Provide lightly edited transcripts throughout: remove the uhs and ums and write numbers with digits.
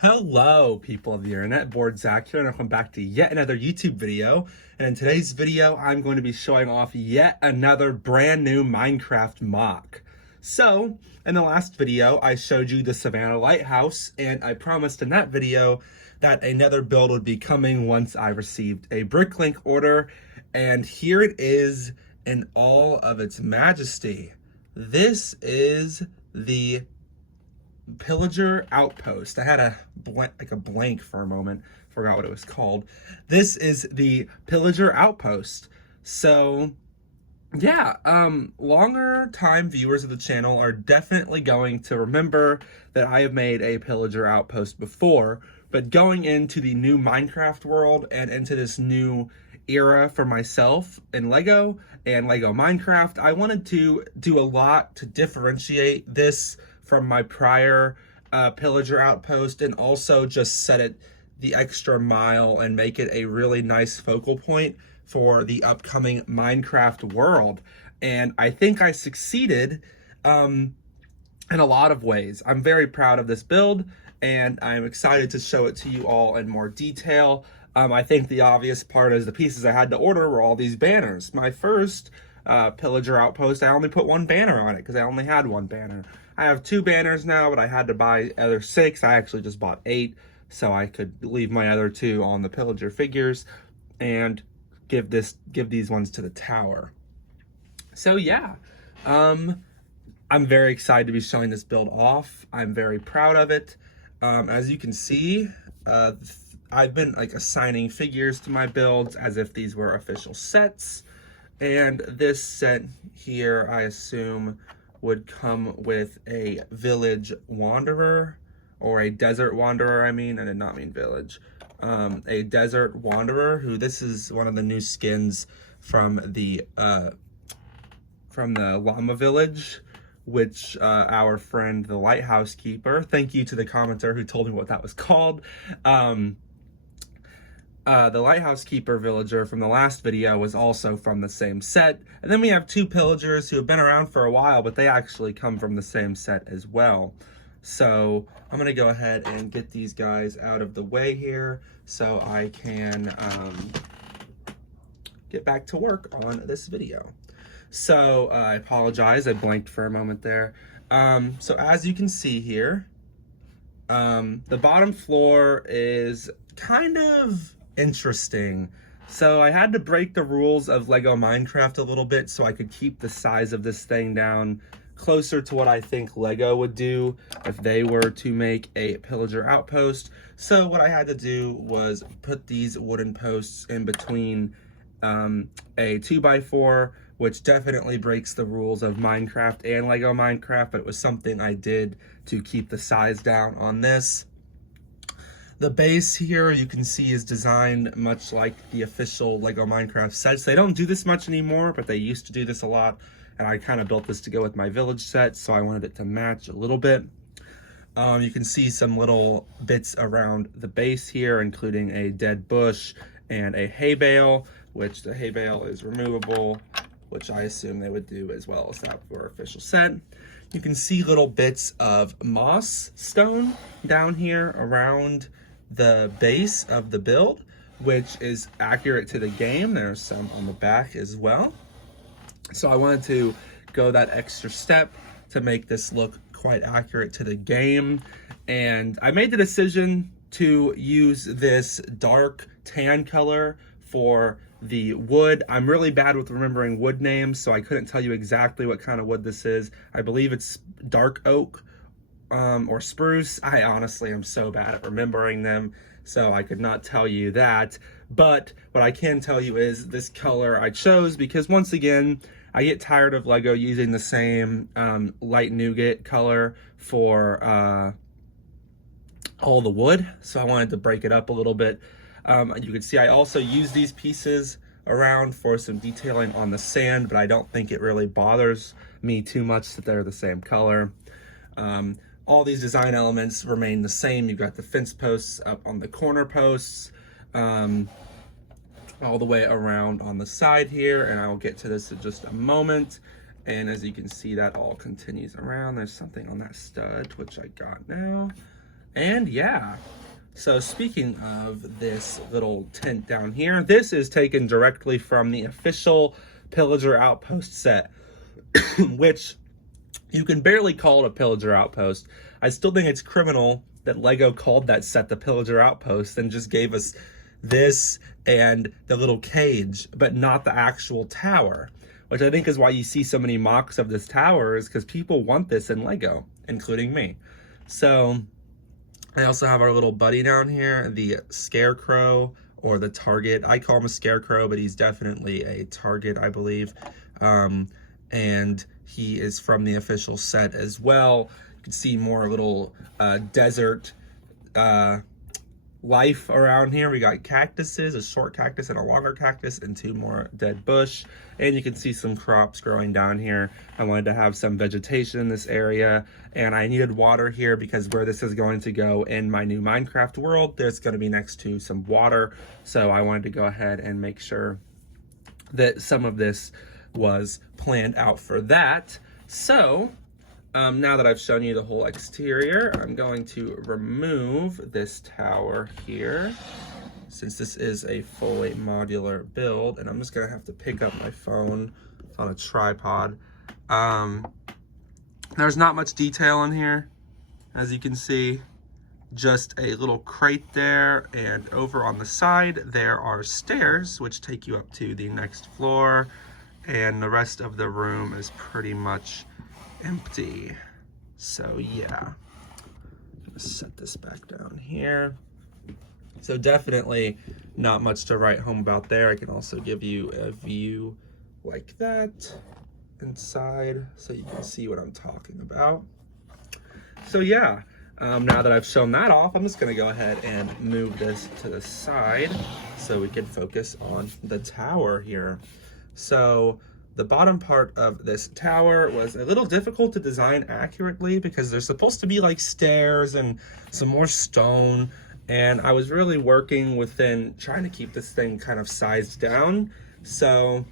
Hello, people of the internet. Board Zach here, and welcome back to yet another YouTube video. And in today's video, I'm going to be showing off yet another brand new Minecraft MOC. So, in the last video, I showed you the Savannah Lighthouse, and I promised in that video that another build would be coming once I received a Bricklink order. And here it is in all of its majesty. This is the Pillager Outpost. I had a blank for a moment, forgot what it was called. This is the Pillager Outpost. So yeah, longer time viewers of the channel are definitely going to remember that I have made a Pillager Outpost before, but going into the new Minecraft world and into this new era for myself in Lego and Lego Minecraft, I wanted to do a lot to differentiate this from my prior Pillager Outpost, and also just set it the extra mile and make it a really nice focal point for the upcoming Minecraft world. And I think I succeeded in a lot of ways. I'm very proud of this build, and I'm excited to show it to you all in more detail. I think the obvious part is the pieces I had to order were all these banners. My first Pillager Outpost, I only put one banner on it because I only had one banner. I have 2 banners now, but I had to buy other 6. I actually just bought 8, so I could leave my other 2 on the Pillager figures and give these ones to the tower. So yeah, I'm very excited to be showing this build off. I'm very proud of it. As you can see, I've been assigning figures to my builds as if these were official sets. And this set here, I assume, would come with a village wanderer, or a desert wanderer, I did not mean village. A desert wanderer, who this is one of the new skins from the llama village, which our friend, the lighthouse keeper, thank you to the commenter who told me what that was called. The Lighthouse Keeper villager from the last video was also from the same set. And then we have 2 pillagers who have been around for a while, but they actually come from the same set as well. So I'm gonna go ahead and get these guys out of the way here so I can get back to work on this video. So I apologize, I blanked for a moment there. So as you can see here, the bottom floor is kind of interesting. So I had to break the rules of Lego Minecraft a little bit so I could keep the size of this thing down closer to what I think Lego would do if they were to make a Pillager Outpost. So what I had to do was put these wooden posts in between a 2x4, which definitely breaks the rules of Minecraft and Lego Minecraft, but it was something I did to keep the size down on this. The base here, you can see, is designed much like the official Lego Minecraft sets. They don't do this much anymore, but they used to do this a lot, and I kind of built this to go with my village set, so I wanted it to match a little bit. You can see some little bits around the base here, including a dead bush and a hay bale, which the hay bale is removable, which I assume they would do as well as that for official set. You can see little bits of moss stone down here around the base of the build, which is accurate to the game. There's some on the back as well. So I wanted to go that extra step to make this look quite accurate to the game. And I made the decision to use this dark tan color for the wood. I'm really bad with remembering wood names, so I couldn't tell you exactly what kind of wood this is. I believe it's dark oak or spruce. I honestly am so bad at remembering them, so I could not tell you that. But what I can tell you is this color I chose because, once again, I get tired of Lego using the same light nougat color for all the wood, so I wanted to break it up a little bit. You can see I also use these pieces around for some detailing on the sand, but I don't think it really bothers me too much that they're the same color. All these design elements remain the same. You've got the fence posts up on the corner posts, all the way around on the side here, and I will get to this in just a moment. And as you can see, that all continues around. There's something on that stud, which I got now. And yeah, so speaking of this little tent down here, this is taken directly from the official Pillager Outpost set, which you can barely call it a Pillager Outpost. I still think it's criminal that LEGO called that set the Pillager Outpost and just gave us this and the little cage, but not the actual tower, which I think is why you see so many mocks of this tower, is because people want this in LEGO, including me. So I also have our little buddy down here, the Scarecrow, or the Target. I call him a Scarecrow, but he's definitely a Target, I believe. And he is from the official set as well. You can see more little desert life around here. We got cactuses, a short cactus and a longer cactus, and 2 more dead bush. And you can see some crops growing down here. I wanted to have some vegetation in this area, and I needed water here because where this is going to go in my new Minecraft world, there's going to be next to some water. So I wanted to go ahead and make sure that some of this was planned out for that. So now that I've shown you the whole exterior, I'm going to remove this tower here, since this is a fully modular build, and I'm just gonna have to pick up my phone. It's on a tripod. There's not much detail in here, as you can see. Just a little crate there, and over on the side there are stairs which take you up to the next floor, and the rest of the room is pretty much empty. So yeah, I'm gonna set this back down here. So definitely not much to write home about there. I can also give you a view like that inside so you can see what I'm talking about. So yeah, now that I've shown that off, I'm just gonna go ahead and move this to the side so we can focus on the tower here. So the bottom part of this tower was a little difficult to design accurately because there's supposed to be like stairs and some more stone, and I was really working within trying to keep this thing kind of sized down. So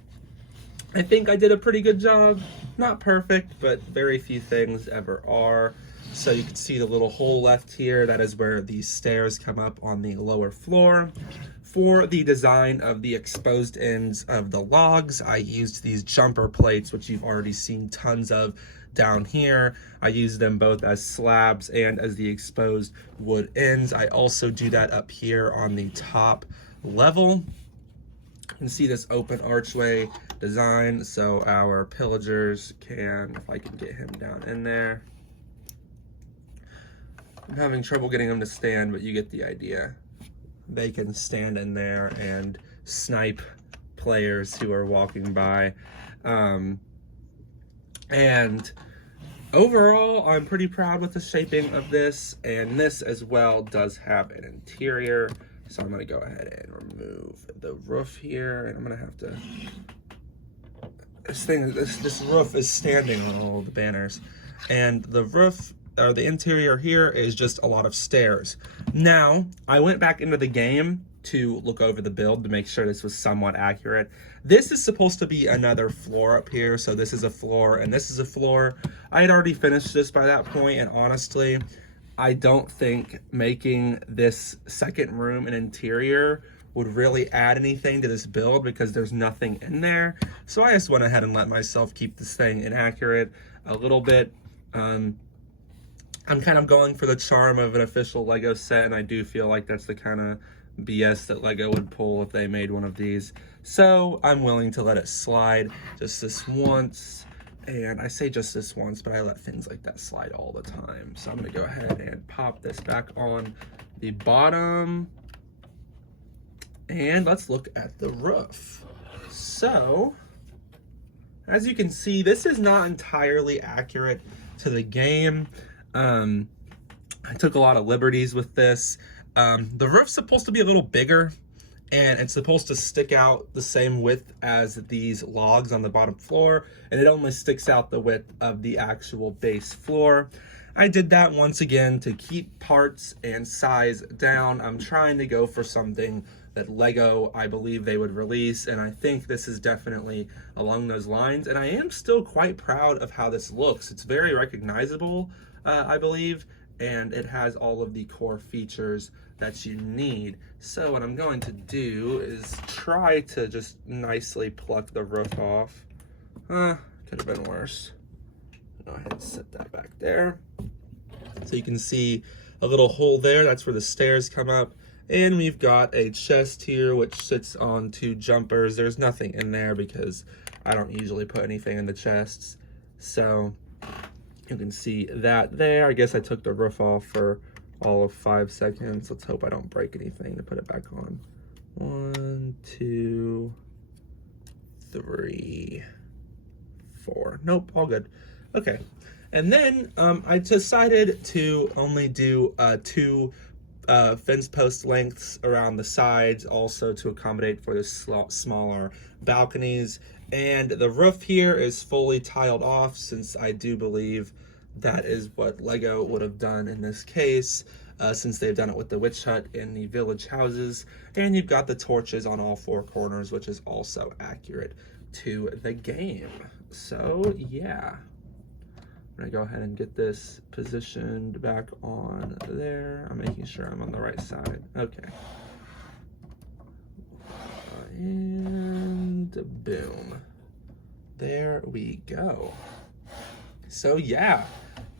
I think I did a pretty good job. Not perfect, but very few things ever are. So you can see the little hole left here. That is where these stairs come up on the lower floor. For the design of the exposed ends of the logs, I used these jumper plates, which you've already seen tons of down here. I use them both as slabs and as the exposed wood ends. I also do that up here on the top level. You can see this open archway design, so our pillagers can, if I can get him down in there. I'm having trouble getting them to stand, but you get the idea. They can stand in there and snipe players who are walking by. And overall, I'm pretty proud with the shaping of this, and this as well does have an interior. So I'm gonna go ahead and remove the roof here, and I'm gonna have to, this roof is standing on all the banners, and the roof, or the interior here, is just a lot of stairs. Now, I went back into the game to look over the build to make sure this was somewhat accurate. This is supposed to be another floor up here, so this is a floor and this is a floor. I had already finished this by that point, and honestly, I don't think making this second room an interior would really add anything to this build because there's nothing in there. So I just went ahead and let myself keep this thing inaccurate a little bit. I'm kind of going for the charm of an official LEGO set, and I do feel like that's the kind of BS that LEGO would pull if they made one of these. So I'm willing to let it slide just this once. And I say just this once, but I let things like that slide all the time. So I'm gonna go ahead and pop this back on the bottom. And let's look at the roof. So, as you can see, this is not entirely accurate to the game. I took a lot of liberties with this. The roof's supposed to be a little bigger, and it's supposed to stick out the same width as these logs on the bottom floor, and it only sticks out the width of the actual base floor. I did that once again to keep parts and size down. I'm trying to go for something that LEGO, I believe they would release, and I think this is definitely along those lines, and I am still quite proud of how this looks. It's very recognizable, I believe, and it has all of the core features that you need. So what I'm going to do is try to just nicely pluck the roof off. Could have been worse. Go ahead and set that back there. So you can see a little hole there, that's where the stairs come up. And we've got a chest here which sits on 2 jumpers. There's nothing in there because I don't usually put anything in the chests. So you can see that there. I guess I took the roof off for all of 5 seconds. Let's hope I don't break anything to put it back on. 1, 2, 3, 4. Nope, all good. Okay. And then I decided to only do 2 fence post lengths around the sides, also to accommodate for the smaller balconies. And the roof here is fully tiled off, since I do believe that is what Lego would have done in this case, since they've done it with the witch hut and the village houses. And you've got the torches on all 4 corners, which is also accurate to the game. So yeah. I'm gonna go ahead and get this positioned back on there. I'm making sure I'm on the right side. Okay. And boom. There we go. So yeah,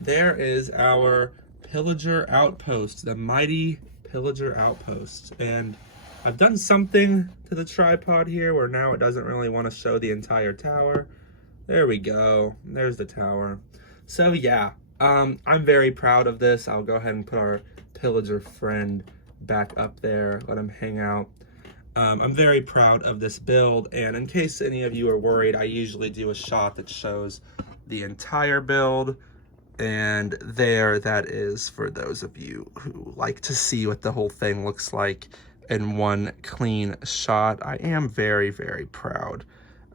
there is our Pillager Outpost, the mighty Pillager Outpost. And I've done something to the tripod here where now it doesn't really want to show the entire tower. There we go. There's the tower. So yeah, I'm very proud of this. I'll go ahead and put our Pillager friend back up there, let him hang out. I'm very proud of this build, and in case any of you are worried, I usually do a shot that shows the entire build, and there that is for those of you who like to see what the whole thing looks like in one clean shot. I am very, very proud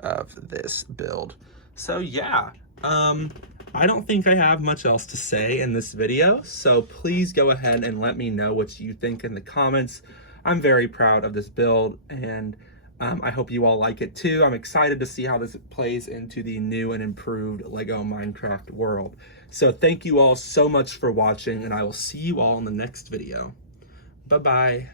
of this build. So yeah, I don't think I have much else to say in this video, so please go ahead and let me know what you think in the comments. I'm very proud of this build, and I hope you all like it too. I'm excited to see how this plays into the new and improved Lego Minecraft world. So thank you all so much for watching, and I will see you all in the next video. Bye-bye.